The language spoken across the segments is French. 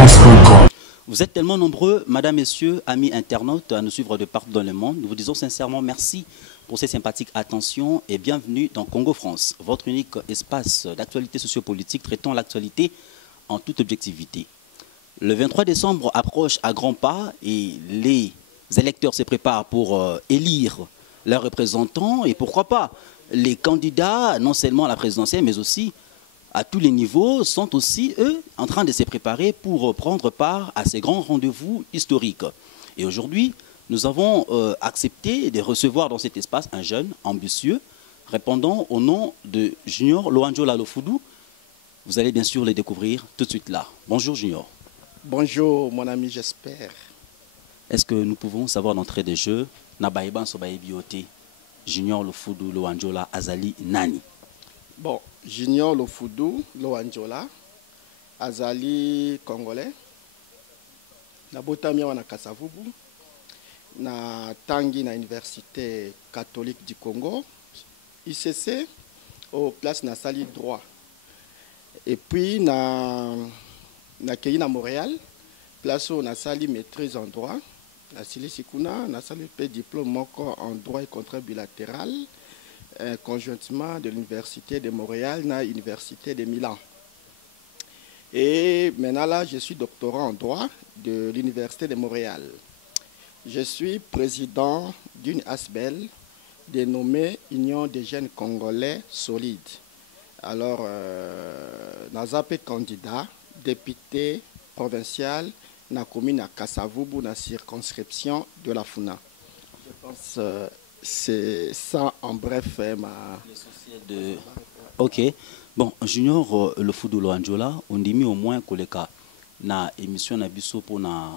congofrance.com. Vous êtes tellement nombreux, madame, messieurs, amis internautes, à nous suivre de partout dans le monde. Nous vous disons sincèrement merci pour ces sympathiques attentions et bienvenue dans Congo France, votre unique espace d'actualité sociopolitique traitant l'actualité en toute objectivité. Le 23 décembre approche à grands pas et les électeurs se préparent pour élire leurs représentants et pourquoi pas les candidats, non seulement à la présidentielle, mais aussi à tous les niveaux, sont aussi, eux, en train de se préparer pour prendre part à ces grands rendez-vous historiques. Et aujourd'hui, nous avons accepté de recevoir dans cet espace un jeune ambitieux, répondant au nom de Junior Loanjola Lofoudou. Vous allez bien sûr le découvrir tout de suite là. Bonjour Junior. Bonjour mon ami, j'espère. Est-ce que nous pouvons savoir d'entrée de jeu, Nabaïban Sobaï Bioté, Junior Lofoudou Loanjola Azali Nani? Bon, Junior Lofoudou Loanjola Azali Congolais. Na botami wana Kasavubu. Na tangi na Université catholique du Congo. ICC au place na sali droit. Et puis na kei na Montréal, place où na sali maîtrise en droit. Na sili sikuna na sali pe diplôme moko en droit et contrat bilatéral. Conjointement de l'Université de Montréal na l'Université de Milan. Et maintenant là, je suis doctorant en droit de l'Université de Montréal. Je suis président d'une ASBEL dénommée Union des jeunes congolais solides. Alors, Nazapé candidat, député provincial, na commune à Kasavubu, na circonscription de la Funa. Je pense c'est ça en bref ma... De... Ok. Bon, Junior Lofoudou Loanjola, on dit mis au moins que na émission na biso pour na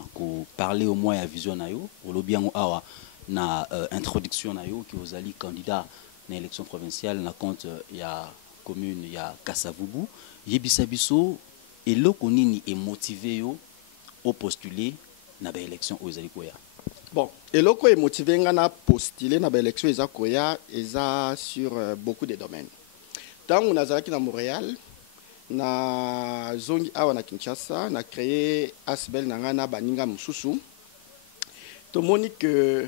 parler au moins à vision na yo, au lobby awa na introduction na yo qui vous allez candidat na élection provinciale na compte ya commune ya Kasavubu, yebisa biso et lo konini est motivé yo au postuler na ba élection aux alikoya. Bon, et le qui est motivé à postuler dans l'élection sur beaucoup de domaines. Tant qu'on a à Montréal, na zone à Kinshasa, on a créé Asbel Nangana Baninga Mususu. Tout le monde que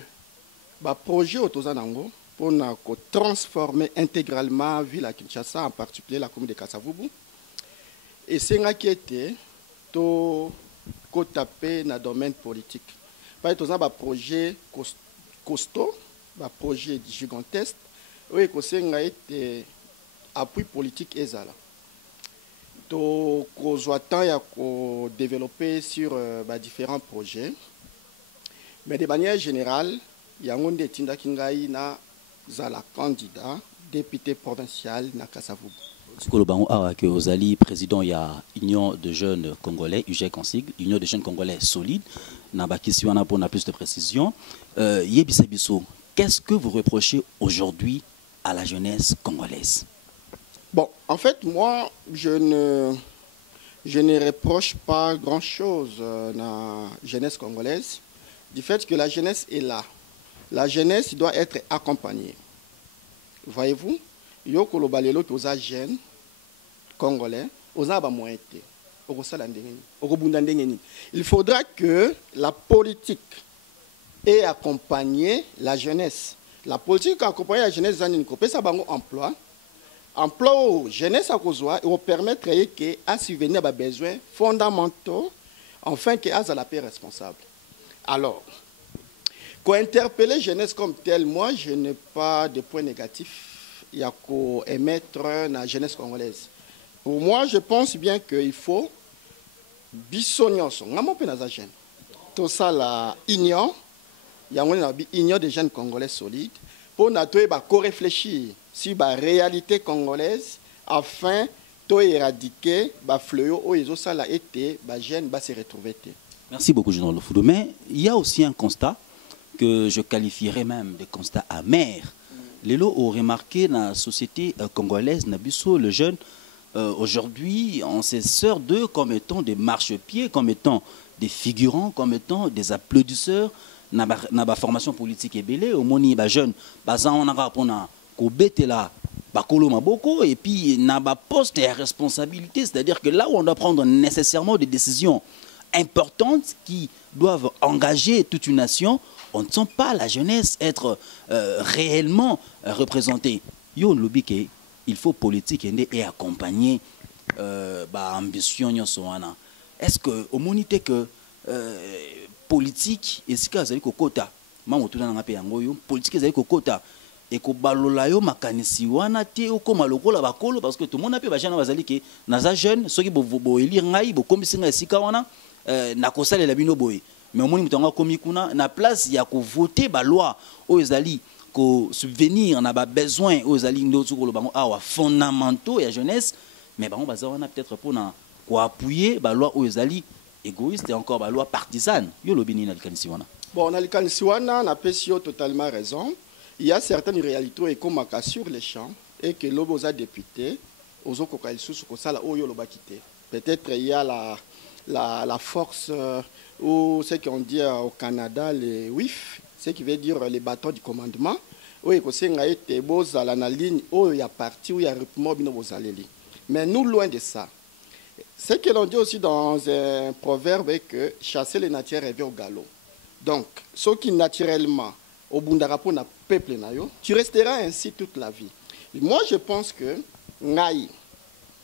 le projet Otozanango pour transformer intégralement la ville à Kinshasa, en particulier la commune de Kasavubu. Et c'est ce qui était tout tapé dans le domaine politique. Par exemple, un projet costaud, un projet gigantesque, oui, c'est un appui politique ezala. Donc, on a développé sur différents projets, mais de manière générale, il y a un des tinda kingai na zala candidat député provincial na Kasavubu. Que vous allez président il y a Union de jeunes congolais, UGEC en sigle, Union de jeunes congolais solides. Pour plus de précision, qu'est-ce que vous reprochez aujourd'hui à la jeunesse congolaise? Bon, en fait, moi, je ne reproche pas grand-chose à la jeunesse congolaise, du fait que la jeunesse est là. La jeunesse doit être accompagnée. Voyez-vous, yoko lo balelo to za jeune congolais oza ba moité okosala ndengeni okobunda ndengeni. Il faudra que la politique ait accompagné la jeunesse. La politique accompagne la jeunesse zani ko pesa bango emploi aux jeunesse à kozwa et permettre que à subvenir à besoins fondamentaux afin que à la paix responsable. Alors quand interpeller jeunesse comme telle, moi je n'ai pas de point négatif. Il y a qu'à émettre la jeunesse congolaise. Pour moi, je pense bien qu'il faut bisogner son. Tout ça, la union, il y a une union des jeunes congolais solides pour nous réfléchir sur la réalité congolaise afin d'éradiquer le fléau où ils ont été, les jeunes se retrouver. Merci beaucoup, Jean Lofoudou. Mais il y a aussi un constat que je qualifierais même de constat amer. Les lots ont remarqué dans la société congolaise, Nabiso, le jeune, aujourd'hui, on se sert d'eux comme étant des marchepieds, comme étant des figurants, comme étant des applaudisseurs dans la formation politique et belé. Au moni, les jeunes, on a répondu là, et puis, on a poste et responsabilité, c'est-à-dire que là où on doit prendre nécessairement des décisions importantes qui doivent engager toute une nation, on ne sent pas la jeunesse être réellement représentée. Yo lobby que il faut politique et accompagner ambition. Est-ce que au monité que politique et ce que kokota mamotuna nga pe yango yo politique ezali kokota et ko balola yo makanisi wana te okoma lokola bakolo parce que tout le monde a pe bajana bazali ke naza jeune soki bo élire ngai bo komisi nga esika wana na kosalela bino boye mais omoni mutonga komi kuna na place ya ko voter ba loi o ezali ko subvenir na ba besoin o ezali ndozo ko lobango awa fondamentaux ya jeunesse mais bango baza wana peut-être pour na ko appuyer ba loi o ezali égoïste et encore la loi partisane. Bon, on a totalement raison. Il y a certaines réalités et comme sur les champs et que l'on a député, peut-être il y a la force ou ce qu'on dit au Canada, les WIF, ce qui veut dire les bâtons du commandement. Oui, la ligne où il y a parti, où il y a mais nous, loin de ça. Ce que l'on dit aussi dans un proverbe est que chasser les nature revient au galop. Donc, ce qui naturellement, au Bundarapo, n'a peuple, tu resteras ainsi toute la vie. Moi, je pense que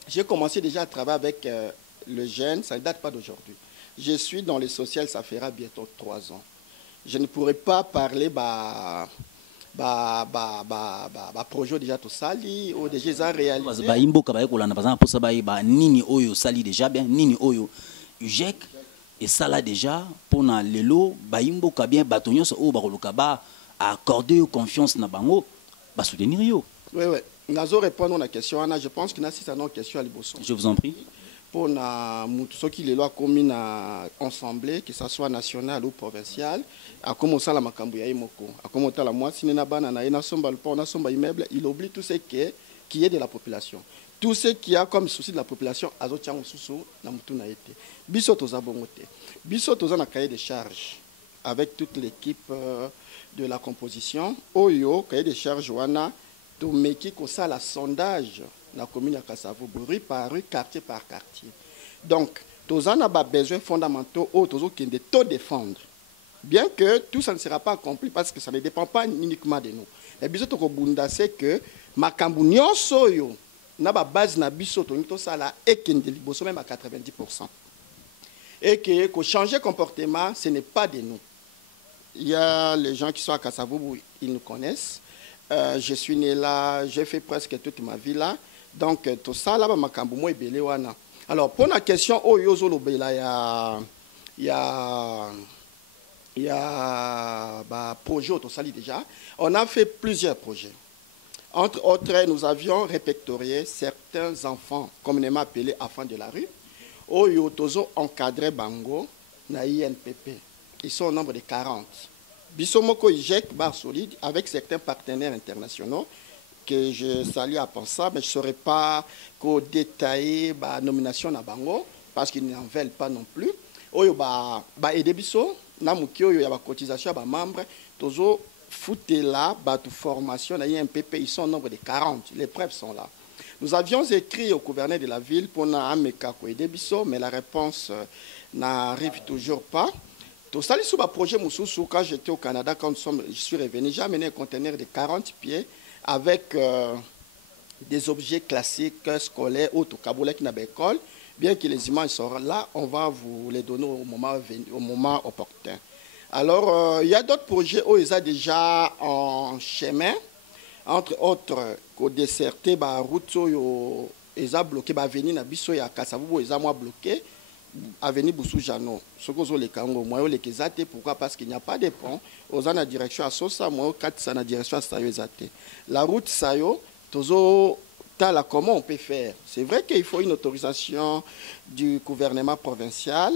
j'ai commencé déjà à travailler avec le jeune, ça ne date pas d'aujourd'hui. Je suis dans le social, ça fera bientôt 3 ans. Je ne pourrais pas parler projet déjà tout sali ou déjà réalisé ba imboka ba ekolana bazana posa ba nini oyo sali déjà bien nini oyo UJEC et ça là déjà pour na lelo ba imboka bien batonyo so o ba koluka ba accorder confiance na bango ba soutenir yo. Oui. Nazo répondre à la question Anna, je pense que na si ça non question à Liboso. Je vous en prie. Pour ceux qui les lois communes ensemble, que ce soit national ou provincial, à commencer à la Makambuya Imoko, à commencer à la moi, si n'a pas na somba le pont, na somba immeuble, il oublie tout ce qui est de la population. Tout ce qui a comme souci de la population, azotiang susu na mutuna été. Biso toza bongote. Biso toza na cahier de charges avec toute l'équipe de la composition. Oyo cahier de charges wana to meki ko ça la sondage. La commune à Kassavo, rue par rue, quartier par quartier. Donc, tous en avons besoin fondamentaux, qui de tout défendre. Bien que tout ça ne sera pas accompli parce que ça ne dépend pas uniquement de nous. Mais biso to ko bunda c'est que makambu nyonso yo na ba base na biso to nito sala ekende liboso même à 90%. Et que changer comportement, ce n'est pas de nous. Il y a les gens qui sont à Kassavo, ils nous connaissent. Je suis né là, j'ai fait presque toute ma vie là. Donc, tout ça, là, alors, pour la question, il y a projet, tout ça, déjà. On a fait plusieurs projets. Entre autres, nous avions répertorié certains enfants, communément appelés enfants de la rue, où encadré Bango, na INPP. Ils sont au nombre de 40. Bissomoko IJEC, Bar Solide, avec certains partenaires internationaux, que je salue à penser, mais je ne saurais pas détailler la nomination à Bango, parce qu'ils n'en veulent pas non plus. Oyo ba aider biso, na mukio yo ya ba cotisation ba membres, tozo fouté là, ba toute formation na IMPP, ils sont au nombre de 40, les preuves sont là. Nous avions écrit au gouverneur de la ville pour na ameka ko aider biso, mais la réponse n'arrive toujours pas. Tout ça, sur le projet Moussoussou, quand j'étais au Canada, quand je suis revenu, j'ai amené un conteneur de 40 pieds avec des objets classiques, scolaires, autres, Kaboulek qui n'a pas d'école. Bien que les images soient là, on va vous les donner au moment opportun. Alors, il y a d'autres projets où ils sont déjà en chemin. Entre autres, qu'on desserté, la route, ils ont bloqué, l'avenue Nabiso et à Kassavou, ils ont bloqué. Avenue Boussou Jano, ce que les Kango, moi, les Kézate, pourquoi? Parce qu'il n'y a pas de pont. Aux en la direction à Sosa, moi, 4 en la direction à Sayo Zate. La route Sayo, Tozo, Tala, comment on peut faire? C'est vrai qu'il faut une autorisation du gouvernement provincial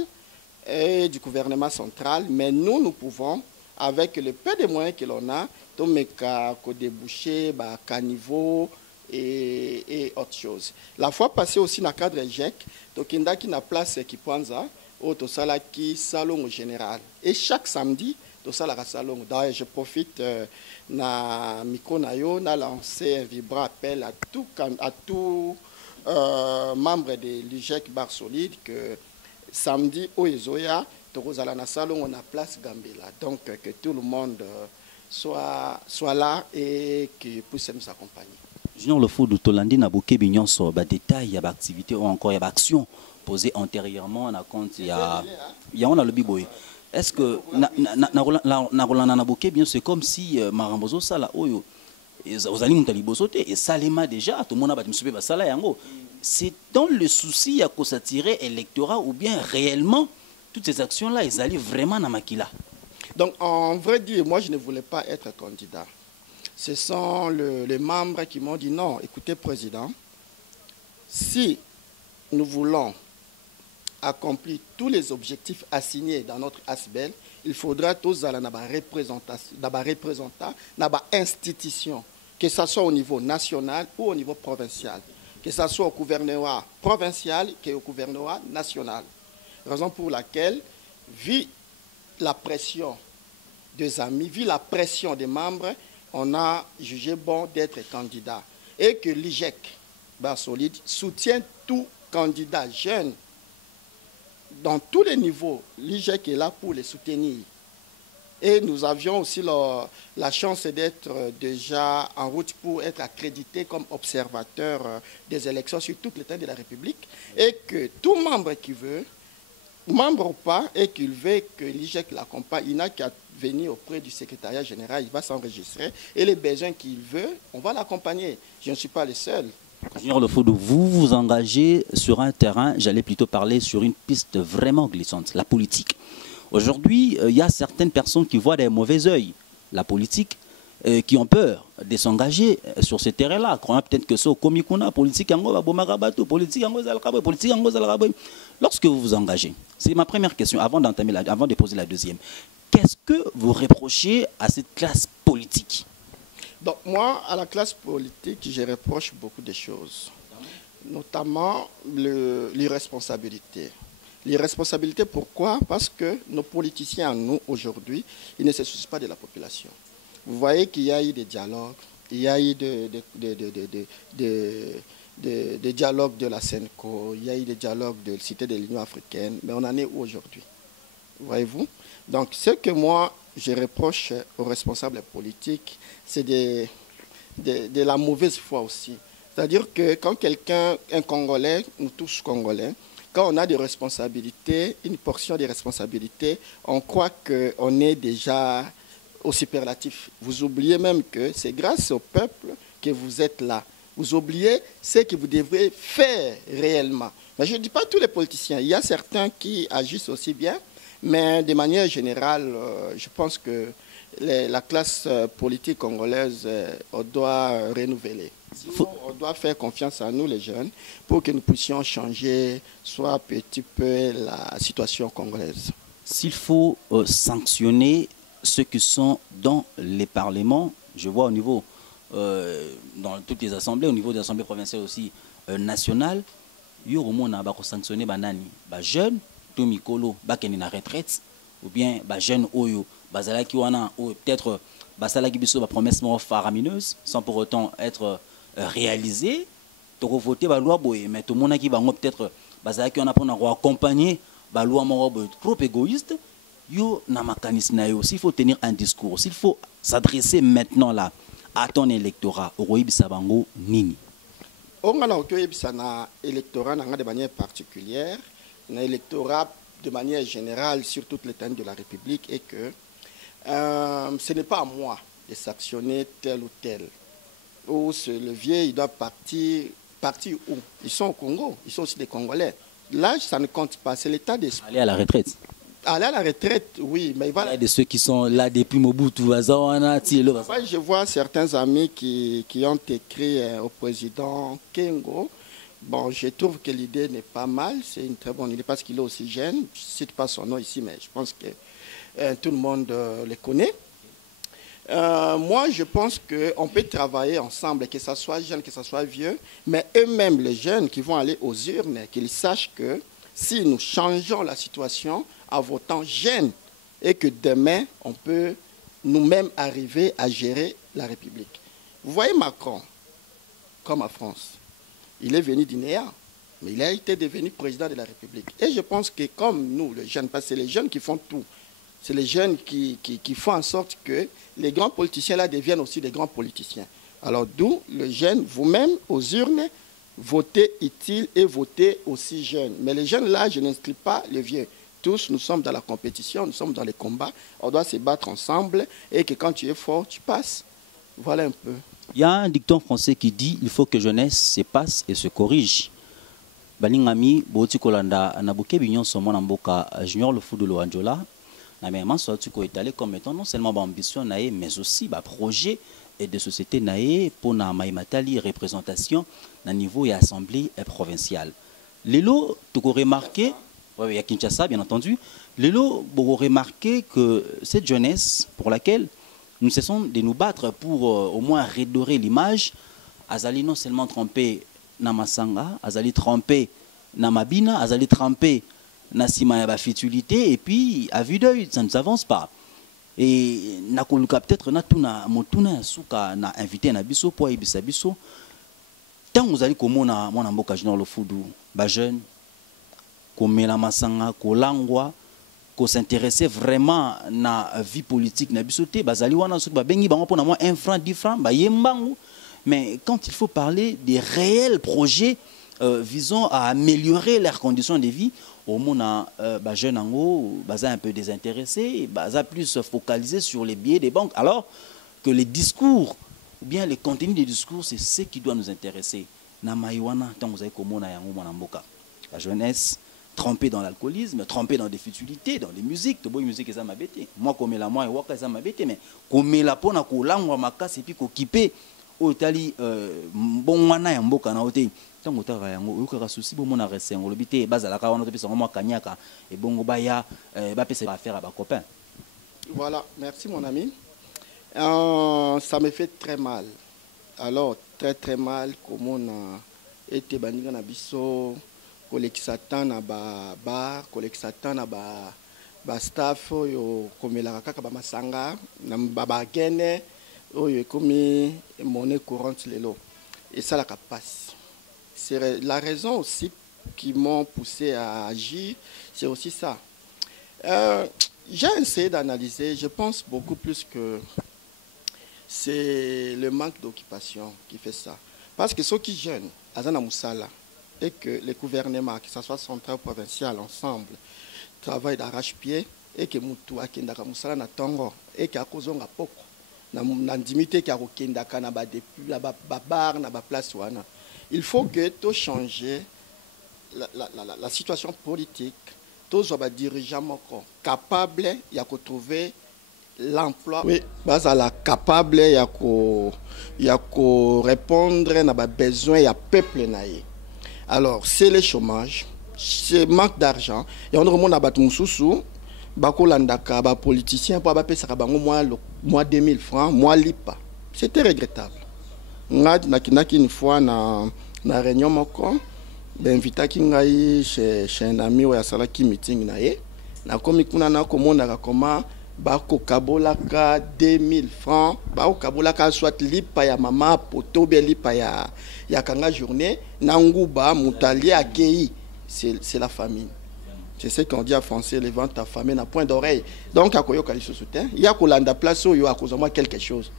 et du gouvernement central, mais nous pouvons, avec le peu de moyens que l'on a, déboucher, caniveau, et autre chose. La fois passée aussi dans le cadre GEC, Tokinda qui na place qui Kwanza, au Tosala qui salon général. Et chaque samedi, Tosala salon. D'ailleurs, je profite na micro nayo, na lancé un vibrant appel à tout membre de l'UGEC Bar Solide que samedi au Ezoya, Torozala na salon, on a place Gambela. Donc que tout le monde soit là et que puisse nous accompagner. Junior Le Fou de Tolandi n'a bouqué bignon sur des détails, il y a activité ou encore il y a action posée antérieurement. On a compte il y a on a le biboy. Est-ce que na bouqué bien c'est comme si Marambozo sala oyo aux aliments talibosoté et Salema déjà tout le monde a battu monsieur sala yango. C'est dans le souci à quoi s'attirer électorat ou bien réellement toutes ces actions là ils allaient vraiment na makila. Donc en vrai dire moi je ne voulais pas être candidat. Ce sont les membres qui m'ont dit non, écoutez, Président, si nous voulons accomplir tous les objectifs assignés dans notre ASBEL, il faudra tous aller dans la représentation, dans l'institution, que ce soit au niveau national ou au niveau provincial, que ce soit au gouvernement provincial qu'au gouvernement national. Raison pour laquelle, vu la pression des amis, vu la pression des membres, on a jugé bon d'être candidat et que l'IGEC, solide, soutient tout candidat jeune dans tous les niveaux. L'IGEC est là pour les soutenir. Et nous avions aussi la chance d'être déjà en route pour être accrédité comme observateur des élections sur toute l'état de la République et que tout membre qui veut, membre ou pas, et qu'il veut que l'IGEC l'accompagne, il n'a qu'à venir auprès du secrétariat général, il va s'enregistrer et les besoins qu'il veut, on va l'accompagner. Je ne suis pas le seul. Junior Le Fou, vous vous engagez sur un terrain, j'allais plutôt parler sur une piste vraiment glissante, la politique. Aujourd'hui, il y a certaines personnes qui voient des mauvais œils la politique, qui ont peur de s'engager sur ce terrain-là. Croyant peut-être que c'est au Komikuna, politique, politique, lorsque vous vous engagez, c'est ma première question avant de poser la deuxième. Qu'est-ce que vous reprochez à cette classe politique? Donc moi, à la classe politique, je reproche beaucoup de choses, notamment l'irresponsabilité. L'irresponsabilité, pourquoi? Parce que nos politiciens, nous, aujourd'hui, ils ne se soucient pas de la population. Vous voyez qu'il y a eu des dialogues, il y a eu des dialogues de la SENCO, il y a eu des dialogues de la Cité de l'Union africaine, mais on en est où aujourd'hui? Voyez-vous? Donc, ce que moi, je reproche aux responsables politiques, c'est de la mauvaise foi aussi. C'est-à-dire que quand quelqu'un, un Congolais, nous tous Congolais, quand on a des responsabilités, une portion des responsabilités, on croit qu'on est déjà au superlatif. Vous oubliez même que c'est grâce au peuple que vous êtes là. Vous oubliez ce que vous devrez faire réellement. Mais je ne dis pas tous les politiciens. Il y a certains qui agissent aussi bien, mais de manière générale, je pense que la classe politique congolaise, on doit renouveler. On doit faire confiance à nous, les jeunes, pour que nous puissions changer soit un petit peu la situation congolaise. S'il faut sanctionner ceux qui sont dans les parlements, je vois au niveau, dans toutes les assemblées, au niveau des assemblées provinciales aussi nationales, il y a sanctionner les jeunes, tout mikolo, bakeni na retraite, ou bien les jeunes oyo, bazalaki wana, ou peut-être basalaki biso ba promesse faramineuse, sans pour autant être réalisé. Toko voter ba loi boye, mais tout le monde qui va peut-être bazalaki wana pour accompagner ba loi trop égoïste. Yo na mécanisme na yo, s'il faut tenir un discours, s'il faut s'adresser maintenant là à ton électorat, au royibisa bango nini. On a na électorat de manière particulière, un électorat de manière générale sur toute l'étendue de la République et que ce n'est pas à moi de sanctionner tel ou tel. Ou ce levier, il doit partir où? Ils sont au Congo, ils sont aussi des Congolais. L'âge, ça ne compte pas, c'est l'état d'esprit. Aller à la retraite. Aller à la retraite, oui, mais il y a de ceux qui sont là depuis Mobutu. Je vois certains amis qui ont écrit au président Kengo. Bon, je trouve que l'idée n'est pas mal, c'est une très bonne idée parce qu'il est aussi jeune. Je ne cite pas son nom ici, mais je pense que tout le monde le connaît. Moi, je pense qu'on peut travailler ensemble, que ce soit jeune, que ce soit vieux, mais eux-mêmes, les jeunes qui vont aller aux urnes, qu'ils sachent que si nous changeons la situation en votant jeune et que demain, on peut nous-mêmes arriver à gérer la République. Vous voyez Macron, comme en France, il est venu du néant. Mais il a été devenu président de la République. Et je pense que comme nous, les jeunes, parce que c'est les jeunes qui font tout, c'est les jeunes qui font en sorte que les grands politiciens là deviennent aussi des grands politiciens. Alors d'où les jeunes, vous-même, aux urnes, votez utile et votez aussi jeunes. Mais les jeunes là, je n'inscris pas les vieux. Tous, nous sommes dans la compétition, nous sommes dans les combats. On doit se battre ensemble et que quand tu es fort, tu passes. Voilà un peu. Il y a un dicton français qui dit il faut que jeunesse se passe et se corrige. Balingami, Boti Kolanda, Nabuke Bignon, Somon Mboka, Junior le Fou de Loanjola, na même soit tu étalé comme étant non seulement ambition, mais aussi projet et de société pour na Maïmatali représentation na niveau et assemblée provinciale. Lélo, tu as remarqué, il y a Kinshasa bien entendu, Lélo, vous avez remarqué que cette jeunesse pour laquelle nous cessons de nous battre pour au moins redorer l'image, Azali non seulement trompé na Masanga, Azali trompé na Mabina, Azali trompé na Sima ya futilité, et puis à vue d'œil, ça ne s'avance pas. Et na koluka peut-être na tuna motuna suka na invité na biso pour ibisa biso. Tant vous allez komona mwana mboka Junior le Fou ba jeune komela Masanga kolangwa ko s'intéresser vraiment na vie politique na biso te bazali wana suka bengi bango pona moi 1 franc 10 francs ba yembangu. Mais quand il faut parler des réels projets visant à améliorer leurs conditions de vie, au monde, les jeunes sont un peu désintéressés, ils sont plus focalisés sur les billets des banques, alors que les discours, ou bien les contenus des discours, c'est ce qui doit nous intéresser. La jeunesse trempée dans l'alcoolisme, trempée dans des futilités, dans les musiques, moi, comme la moi, mais comme la pona ko langwa makasi et puis ko kipé otali bon wana ya mboka na ote tango taka yango okaka souci bo mona resengo lobité bazalaka wana to pesa mo kanyaka et bongo baya ba pesa affaire à ba copain. Voilà, merci mon ami. Ça me fait très mal. Alors très mal comme on a été bandinga na biso kolekisatan na ba bar, kolekisatan na ba staff yo komela kaka ba masanga na ba gene. Comme monnaie courante lelo. Et ça la passe. C'est la raison aussi qui m'ont poussé à agir, c'est aussi ça. J'ai essayé d'analyser, je pense beaucoup plus que c'est le manque d'occupation qui fait ça. Parce que ceux qui jeûnent, Azana Moussala, et que les gouvernements, que ce soit central ou provincial, ensemble, travaillent d'arrache-pied, et que Moutou Akendaka Moussala na Tongo, et que Akozonga Poko. Il faut que tu changes la situation politique, tous les dirigeants capables de trouver l'emploi. Oui, capable de répondre aux besoins du peuple. Alors, c'est le chômage, c'est le manque d'argent. Et on a bakolandaka ba politicien pour bapesa bango moi 2000 francs moi lipa. C'était regrettable. Nakinaki une fois na réunion moko invitaki ngai chez un ami ou asalaki meeting na ye na komi kuna na komona comment bako kabolaka 2000 francs bako kabolaka soit lipa ya mama poto be lipa ya kanga journée na nguba mutali akei c'est la famine. C'est ce qu'on dit en français, les ventes affamées n'a point d'oreille. Donc, à quoi il soutient, il y a Kolanda place où il y a quelque chose.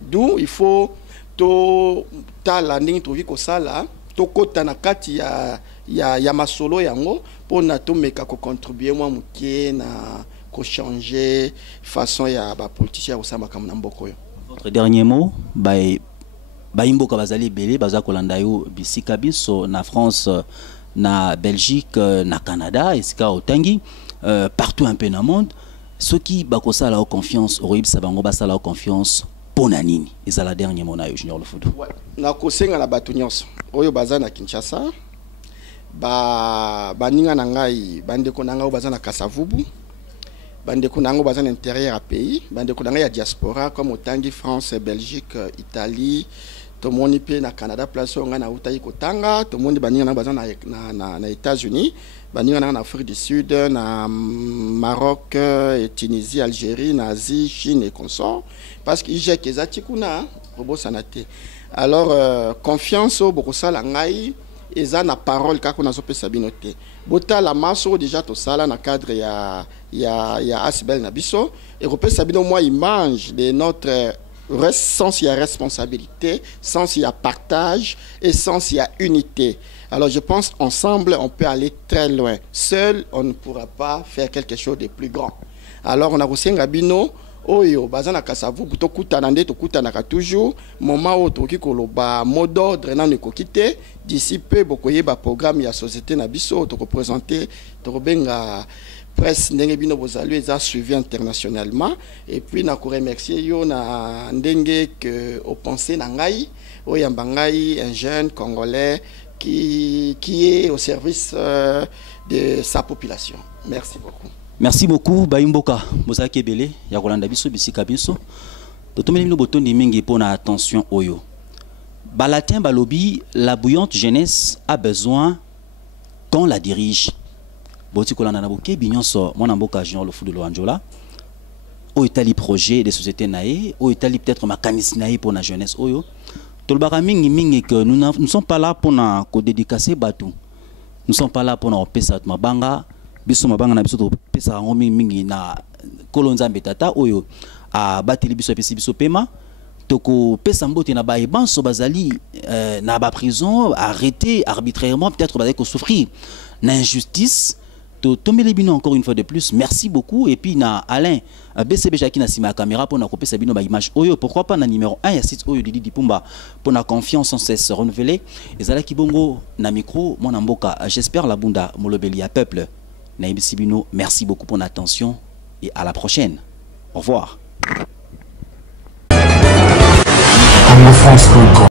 D'où il faut ta landing trouver que ça là, to kota na kati ya masolo yango pour na to meka ko contribuer moi mukie na ko changer façon ya ba politicien osama comme na mboko yo. Votre dernier mot, Imboka bazali belé baza Kolanda yo bisika biso na France, na Belgique, na Canada, et Otangi, partout un peu dans le monde, ceux qui bakosa la confiance, horrible, ça va ça la confiance, ponanini. Et c'est la dernière mot, Junior le Fou. Na kosenga na batunios, oyo baza na Kinshasa, baninga na ngai, bandeko na ngai baza na Kasavubu, bandeko na ngai baza na intérieur à pays, bandeko na ngai ya diaspora comme Otangi, France, Belgique, Italie. Tout le monde est na Canada, place où on a utayi kotanga, tout le monde est na États-Unis, en Afrique du Sud, na Maroc, et Tunisie, Algérie, na Asie, Chine et consorts. Parce qu'il y a des gens qui sont robot sanaté. Alors confiance au Borossa Langai, eza na parole kaka na zopesa bino te. Bota la maso déjà to sala na cadre ya Asbel na biso et repesa bino moi image de notre sens il y a responsabilité, sens il y a partage et sens il y a unité. Alors je pense ensemble on peut aller très loin. Seul on ne pourra pas faire quelque chose de plus grand. Alors on a aussi un bino oyo bazana kasavu buto kutana nde to kutana ka toujours moment o toki koloba mot d'ordre na ne kokite d'ici peu bokoyeba programme ya société na biso to représenter to benga presse ndenge bino bozali eza suivi internationalement et puis na ko remercier yo na ndenge que au penser na ngai oyamba ngai un jeune congolais qui est au service de sa population. Merci beaucoup. Merci beaucoup Baimboka Bozaki Ebele ya kolanda biso bisika biso totomeli bino botondi mingi pona attention oyo balatin balobi la bouillante jeunesse a besoin qu'on la dirige boti kolanda na boke binyonso mwana mboka Jean le fou de Loanjola o etali projet de société nae o etali peut-être makanisi nae pona jeunesse oyo tolbaka mingi que nous ne sommes pas là pour na ko dédicacer batou nous sommes pas là pour na opesa mabanga biso mabanga na biso to pesa ngomi mingi na kolonzambe tata oyo a bateli biso pesi biso pema toko pesa mbote na ba ebanso bazali na ba prison arrêté arbitrairement peut-être bazali ko souffrir na injustice to tomeli bino encore une fois de plus merci beaucoup et puis na Alain BCB Jackie na sima caméra pour na kopesa bino ba image oyo pourquoi pas na numéro 1 ya site oyo Didi Dipumba pour na confiance sans cesse renouvelée ezala kibongo na micro mona mboka j'espère la bunda molobeli ya peuple. Naïb Sibino, merci beaucoup pour l'attention et à la prochaine. Au revoir.